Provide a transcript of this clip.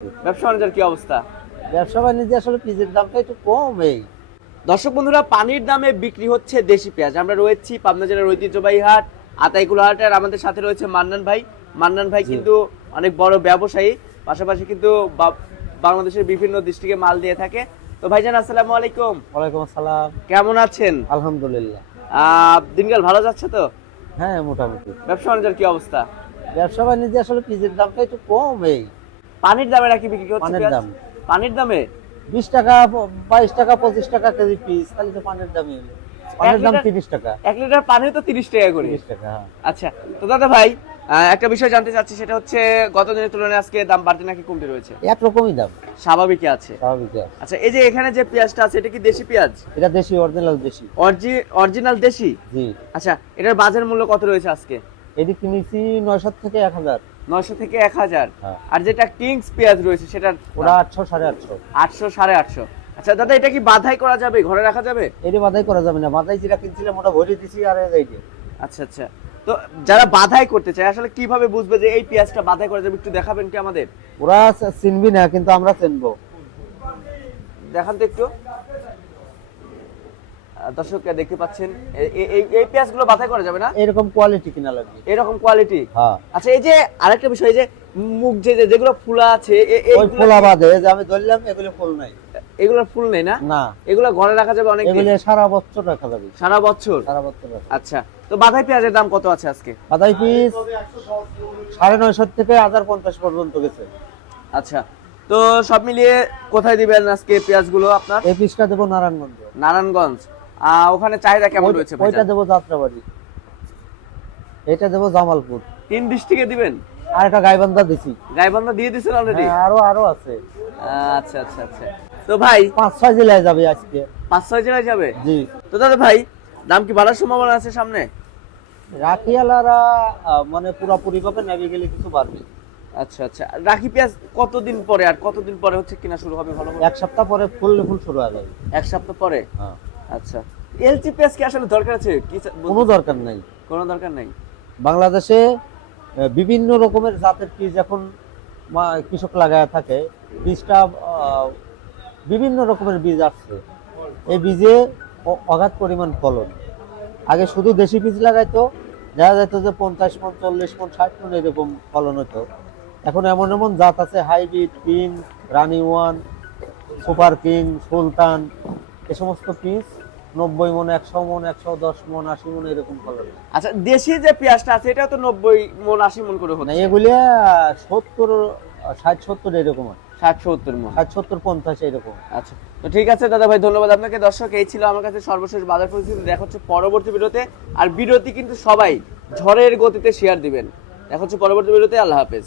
ব্যবসা বাণিজ্যের কি অবস্থা? ব্যবসা বাণিজ্যে আসলে পিসের দামটা একটু কম। দর্শক বন্ধুরা, পানির দামে বিক্রি হচ্ছে দেশি পেঁয়াজ। আমরা রয়েছি পাবনা জেলার ঐতিহ্যবাহী হাট আতাইকুলা হাট, আর আমাদের সাথে রয়েছে মান্নান ভাই। মান্নান ভাই জি। কিন্তু অনেক বড় ব্যবসায়ী, পাশাপাশি কিন্তু বাংলাদেশের বিভিন্ন ডিস্ট্রিক্টে মাল দিয়ে থাকে। তো ভাইজান, আসসালামু আলাইকুম। ওয়ালাইকুম আসসালাম। কেমন আছেন? আলহামদুলিল্লাহ। দিনকাল ভালো যাচ্ছে তো? হ্যাঁ, মোটামুটি। ব্যবসা বাণিজ্যের কি অবস্থা? ব্যবসা বাণিজ্যে আসলে পিসের দামটা একটু কম। পানির দামে নাকি বিক্রি হচ্ছে পানির পেঁয়াজ? দাম পানির দামে 20 টাকা, 22 টাকা, 25 টাকা কেজি পিস, তাহলে তো পানির দামই হলো। পানির দাম 30 টাকা। 1 লিটার পানিও তো 30 টাকা করে। 30 টাকা, হ্যাঁ। আচ্ছা, তো দাদা ভাই, একটা বিষয় জানতে চাচ্ছি, সেটা হচ্ছে গত দিনের তুলনায় আজকে দাম বাড়তে নাকি কমতে রয়েছে? একরকমই দাম, স্বাভাবিকই আছে। স্বাভাবিক আছে। আচ্ছা, এই যে এখানে যে পেঁয়াজটা আছে, এটা কি দেশি পেঁয়াজ? এটা দেশি, অরিজিনাল দেশি। অরিজিনাল দেশি? জি। আচ্ছা, এটার বাজার মূল্য কত রয়েছে আজকে? এটি কিনেছি 900 থেকে 1000। 900 থেকে 1000। হ্যাঁ। আর যেটা কিংস পেঁয়াজ রয়েছে সেটার ওরা 800, 850। 800, 850। আচ্ছা দাদা, এটা কি বাধাই করা যাবে, ঘরে রাখা যাবে? এটি বাধাই করা যাবে না। বাধাই যেটা কিনছিলাম ওটা ভরে দিছি, আর এই যে। আচ্ছা আচ্ছা, তো যারা বাধাই করতে চায় আসলে কিভাবে বুঝবে যে এই পেঁয়াজটা বাধাই করা যাবে, একটু দেখাবেন কি আমাদের? ওরা চিনবি না, কিন্তু আমরা চিনবো। দেখান তো একটু। দর্শক দেখতে পাচ্ছেন, এই পেঁয়াজগুলো বাছাই করা যাবে না? এরকম কোয়ালিটি কিনা লাগবে। এরকম কোয়ালিটি? হ্যাঁ। আচ্ছা, এই যে আরেকটা বিষয়, যে মুখ যেগুলো ফুলা আছে, ওই ফুলা বাদে যে আমি ধরলাম, এগুলো ফুল নাই। এগুলোর ফুল নেই না? না। এগুলো ঘরে রাখা যাবে অনেক দিন? এগুলো সারা বছর রাখা যাবে। সারা বছর? সারা বছর রাখা। আচ্ছা, তো বাধাই পেঁয়াজের দাম কত আছে আজকে? বাদাই পিস 950 থেকে 1050 পর্যন্ত গেছে। আচ্ছা, তো সব মিলিয়ে কোথায় দিবেন আজকে পেঁয়াজগুলো আপনার? এই পিসটা দেবো নারায়ণগঞ্জ। নারায়ণগঞ্জ। ওখানে চাহিদা কেমন রয়েছে? ওইটা দেবো যাত্রাবাড়ি। এটা দেবো জামালপুর। 3 ডিস্ট্রিক্টে দিবেন? আর একটা গাইবান্ধা দিছি। গাইবান্ধা দিয়ে দিছেন অলরেডি? হ্যাঁ, আরো আছে। আচ্ছা আচ্ছা আচ্ছা, তো ভাই 5-6 জেলায় যাবে আজকে। 5-6 জেলায় যাবে? জি। তো দাদা ভাই, দাম কি বাড়ার সম্ভাবনা আছে সামনে? রাখিয়ালারা মানে পুরাপুরি ভাবে নেবে গেলে কিছু বাড়বে। আচ্ছা আচ্ছা, রাখি পেঁয়াজ কতদিন পরে আর কতদিন পরে হচ্ছে কিনা শুরু হবে ভালো করে? 1 সপ্তাহ পরে ফুল শুরু হয়ে যাবে। 1 সপ্তাহ পরে? হ্যাঁ। আচ্ছা, এলচি পেঁয়াজ কি আসলে দরকার আছে কি? কোনো দরকার নাই। কোনো দরকার নাই। বাংলাদেশে বিভিন্ন রকমের জাতের বীজ এখন কৃষক লাগায় থাকে। বীজটা বিভিন্ন রকমের বীজ আসছে। এই বীজে অগাধ পরিমাণ ফলন। আগে শুধু দেশি বীজ লাগাইতো, দেখা যেত যে 50 মণ, 40 মণ, 60 মণ এরকম ফলন হতো। এখন এমন এমন জাত আছে, হাইব্রিড, কিং, রানি ওয়ান, সুপার কিং, সুলতান, এ সমস্ত বীজ 90 মণ, 100 মণ, 110 মণ, 80 মণ এরকম ফলন। আচ্ছা, দেশি যে পেঁয়াজটা আছে এটা তো 90 মণ 80 মণ করে না, হচ্ছে। এগুলিয়া 70, 60, 70 এরকম হয়। 60-70 মণ? 60, 70, 50 এরকম। আচ্ছা, তো ঠিক আছে দাদা ভাই, ধন্যবাদ আপনাকে। দর্শক, এই ছিল আমার কাছে সর্বশেষ বাজার পরিস্থিতি। দেখা হচ্ছে পরবর্তী ভিডিওতে। আর ভিডিওটি কিন্তু সবাই ঝড়ের গতিতে শেয়ার দিবেন। দেখা হচ্ছে পরবর্তী ভিডিওতে। আল্লাহ হাফেজ।